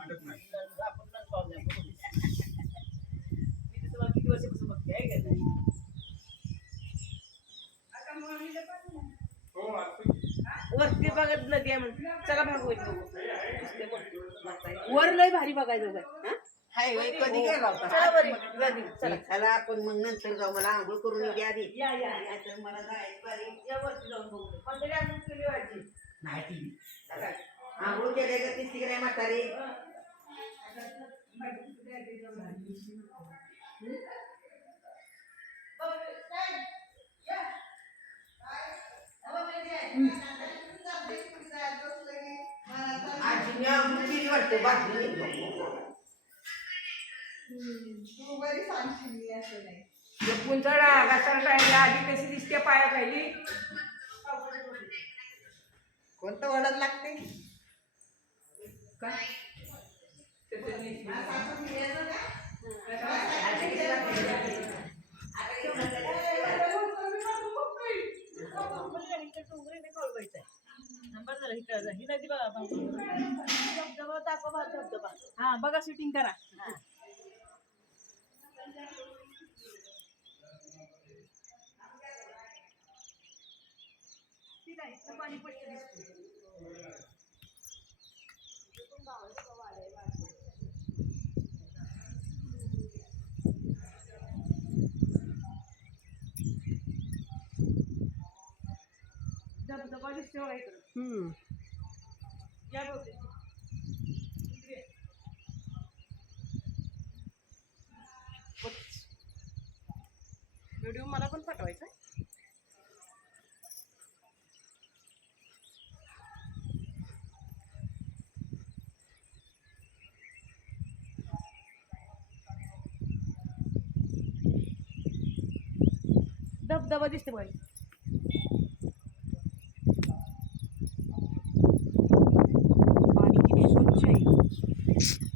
नाटक नाही. तर? हो वरती बघत नदी आहे म्हणून चला भागवत बघू. वर लय भारी बघायचं काय हा? हाय कधी गेला होता? चला चला. चला. आपण मग नंतर जाऊ. मला आंघोळ करून घ्या आधी. या. नाहीतर मला जायचं बारी. या वरती जाऊन बघू. पंढरी आणून केली व्हायची नाही. आंघोळ केले का ती तिकडे म्हातारी आजीने घासाला आधी कशी दिसते पाया खाली कोणतं वडत लागते? काय? हा बघा शूटिंग करा. पाणी पडतं दिसतं धबधबा दिसतो बघा इकडं या बहुतेक. इकडे. व्हिडिओ मला पण पाठवायचा. धबधबा दिसते बघा. જોઈએ